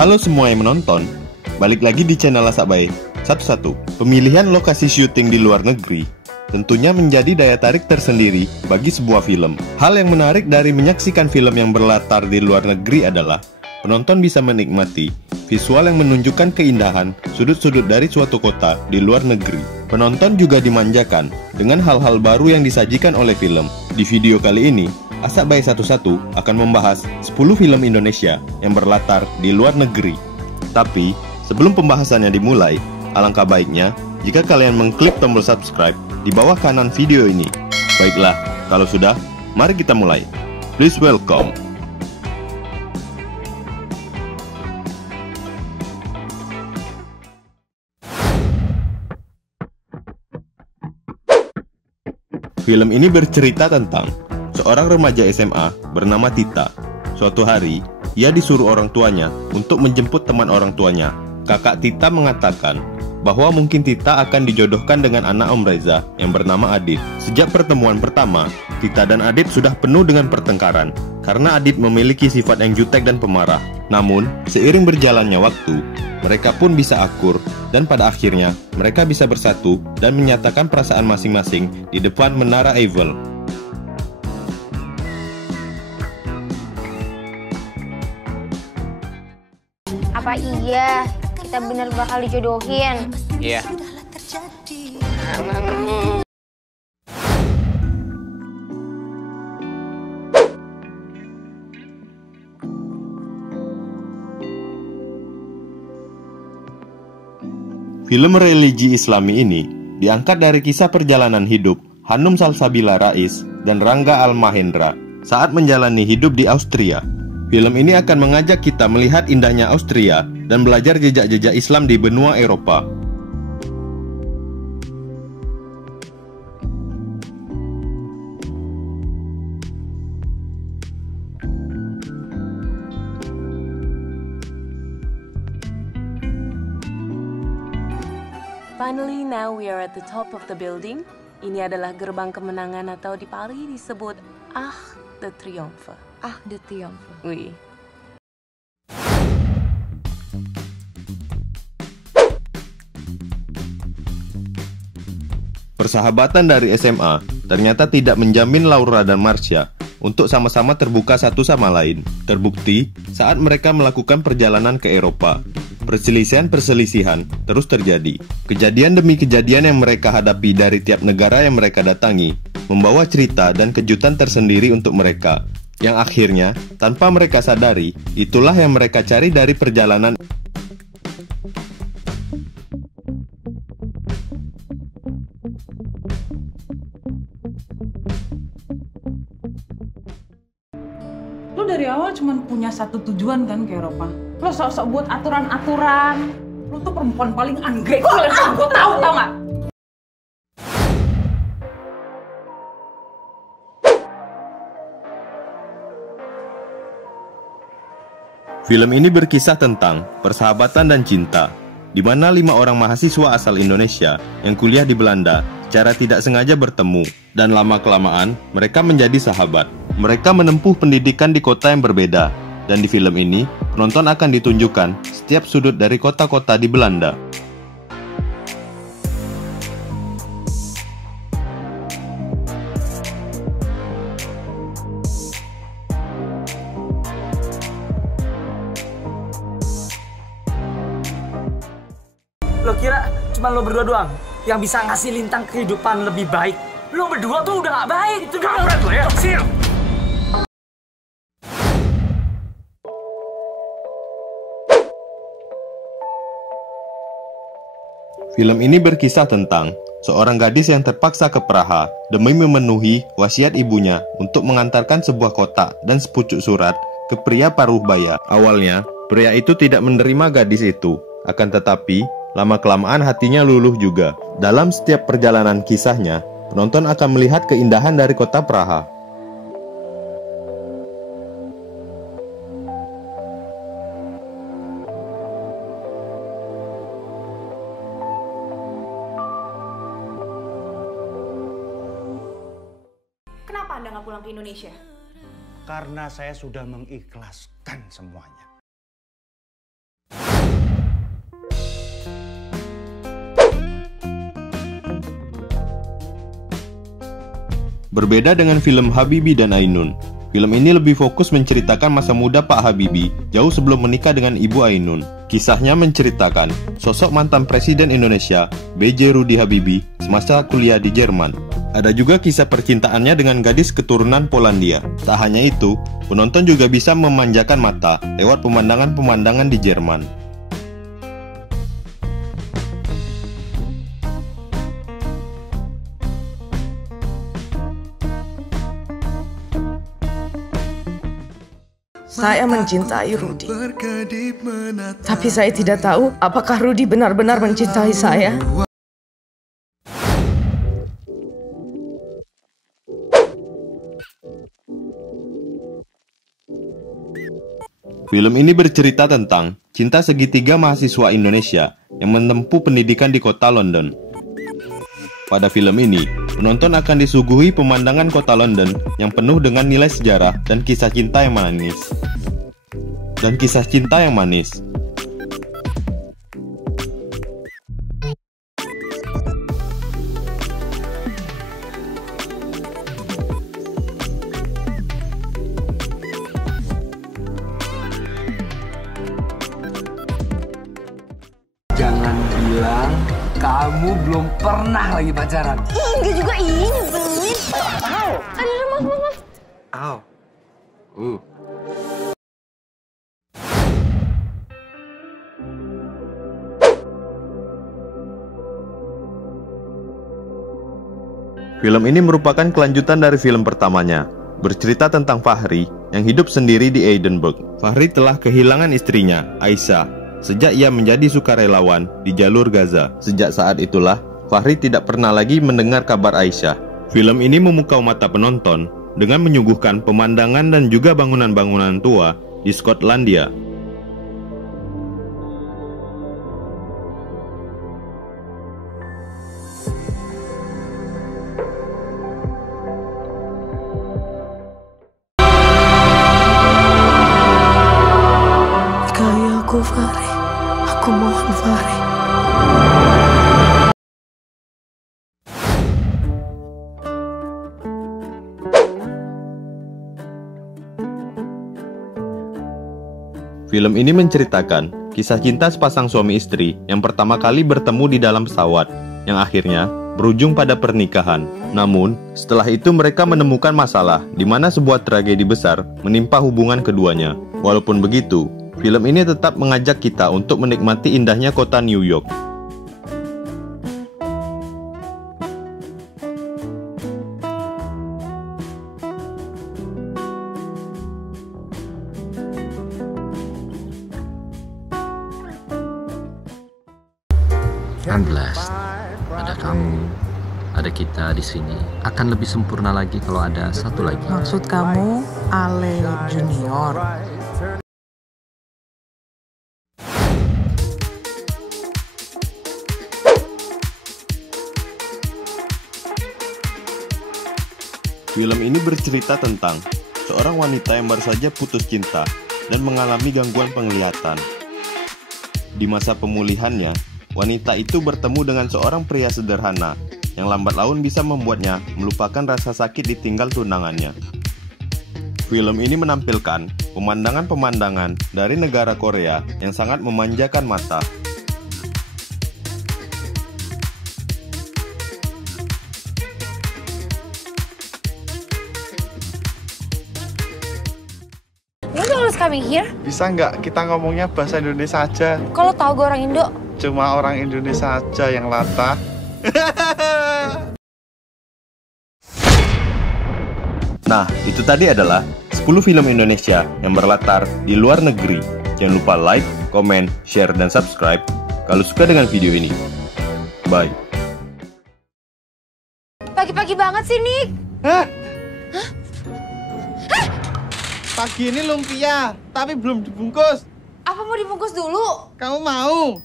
Halo semua yang menonton, balik lagi di channel Asakbae. Satu-satu, pemilihan lokasi syuting di luar negeri tentunya menjadi daya tarik tersendiri bagi sebuah film. Hal yang menarik dari menyaksikan film yang berlatar di luar negeri adalah penonton bisa menikmati visual yang menunjukkan keindahan sudut-sudut dari suatu kota di luar negeri. Penonton juga dimanjakan dengan hal-hal baru yang disajikan oleh film. Di video kali ini, Asakbae Satu-Satu akan membahas 10 film Indonesia yang berlatar di luar negeri. Tapi, sebelum pembahasannya dimulai, alangkah baiknya jika kalian mengklik tombol subscribe di bawah kanan video ini. Baiklah, kalau sudah, mari kita mulai. Please welcome. Film ini bercerita tentang seorang remaja SMA bernama Tita. Suatu hari, ia disuruh orang tuanya untuk menjemput teman orang tuanya. Kakak Tita mengatakan bahwa mungkin Tita akan dijodohkan dengan anak Om Reza yang bernama Adit. Sejak pertemuan pertama, Tita dan Adit sudah penuh dengan pertengkaran karena Adit memiliki sifat yang jutek dan pemarah. Namun, seiring berjalannya waktu, mereka pun bisa akur dan pada akhirnya mereka bisa bersatu dan menyatakan perasaan masing-masing di depan Menara Eiffel. Apa iya kita benar bakal dijodohin? Iya. Film religi Islami ini diangkat dari kisah perjalanan hidup Hanum Salsabila Rais dan Rangga Almahendra saat menjalani hidup di Austria. Film ini akan mengajak kita melihat indahnya Austria dan belajar jejak-jejak Islam di benua Eropa. Finally, now we are at the top of the building. Ini adalah gerbang kemenangan atau di Paris disebut Arc de Triomphe. Arc de Triomphe. Oui. Persahabatan dari SMA ternyata tidak menjamin Laura dan Marsha untuk sama-sama terbuka satu sama lain. Terbukti saat mereka melakukan perjalanan ke Eropa. Perselisihan-perselisihan terus terjadi. Kejadian demi kejadian yang mereka hadapi dari tiap negara yang mereka datangi membawa cerita dan kejutan tersendiri untuk mereka, yang akhirnya tanpa mereka sadari, itulah yang mereka cari dari perjalanan. Lo dari awal cuma punya satu tujuan kan ke Eropa. Lo sok-sok buat aturan-aturan. Lo tuh perempuan paling ungrateful yang pernah gue tahu nggak? Film ini berkisah tentang persahabatan dan cinta, di mana 5 orang mahasiswa asal Indonesia yang kuliah di Belanda secara tidak sengaja bertemu, dan lama-kelamaan mereka menjadi sahabat. Mereka menempuh pendidikan di kota yang berbeda, dan di film ini penonton akan ditunjukkan setiap sudut dari kota-kota di Belanda. Lo kira cuma lo berdua doang yang bisa ngasih Lintang kehidupan lebih baik? Lo berdua tuh udah gak baik. Itu kampret lo ya. Sil. Film ini berkisah tentang seorang gadis yang terpaksa ke Praha demi memenuhi wasiat ibunya untuk mengantarkan sebuah kotak dan sepucuk surat ke pria paruh-baya. Awalnya, pria itu tidak menerima gadis itu, akan tetapi lama-kelamaan hatinya luluh juga. Dalam setiap perjalanan kisahnya, penonton akan melihat keindahan dari kota Praha. Kenapa Anda nggak pulang ke Indonesia? Karena saya sudah mengikhlaskan semuanya. Berbeda dengan film Habibie dan Ainun, film ini lebih fokus menceritakan masa muda Pak Habibie jauh sebelum menikah dengan Ibu Ainun. Kisahnya menceritakan sosok mantan Presiden Indonesia, B.J. Rudi Habibie, semasa kuliah di Jerman. Ada juga kisah percintaannya dengan gadis keturunan Polandia. Tak hanya itu, penonton juga bisa memanjakan mata lewat pemandangan-pemandangan di Jerman. Saya mencintai Rudi. Tapi saya tidak tahu apakah Rudi benar-benar mencintai saya. Film ini bercerita tentang cinta segitiga mahasiswa Indonesia yang menempuh pendidikan di kota London. Pada film ini, penonton akan disuguhi pemandangan kota London yang penuh dengan nilai sejarah dan kisah cinta yang manis. Jangan bilang kamu belum pernah lagi pacaran. Enggak juga, ini nyebelin. Aduh, maaf. Aw. Film ini merupakan kelanjutan dari film pertamanya, bercerita tentang Fahri yang hidup sendiri di Edinburgh. Fahri telah kehilangan istrinya, Aisyah, sejak ia menjadi sukarelawan di jalur Gaza. Sejak saat itulah, Fahri tidak pernah lagi mendengar kabar Aisyah. Film ini memukau mata penonton dengan menyuguhkan pemandangan dan juga bangunan-bangunan tua di Skotlandia. Kaya aku, Fahri. Aku mohon, Fahri. Film ini menceritakan kisah cinta sepasang suami istri yang pertama kali bertemu di dalam pesawat, yang akhirnya berujung pada pernikahan. Namun, setelah itu mereka menemukan masalah di mana sebuah tragedi besar menimpa hubungan keduanya. Walaupun begitu, film ini tetap mengajak kita untuk menikmati indahnya kota New York. I'm blessed. Ada kamu, ada kita di sini. Akan lebih sempurna lagi kalau ada satu lagi. Maksud kamu Ale Junior? Film ini bercerita tentang seorang wanita yang baru saja putus cinta dan mengalami gangguan penglihatan. Di masa pemulihannya, wanita itu bertemu dengan seorang pria sederhana yang lambat laun bisa membuatnya melupakan rasa sakit ditinggal tunangannya. Film ini menampilkan pemandangan-pemandangan dari negara Korea yang sangat memanjakan mata. You always coming here? Bisa nggak kita ngomongnya bahasa Indonesia aja? Kalau tahu gue orang Indo. Cuma orang Indonesia aja yang latah. Nah, itu tadi adalah 10 film Indonesia yang berlatar di luar negeri. Jangan lupa like, komen, share, dan subscribe kalau suka dengan video ini. Bye. Pagi-pagi banget sih, Nick. Hah? Pagi ini lumpia, tapi belum dibungkus. Apa mau dibungkus dulu? Kamu mau?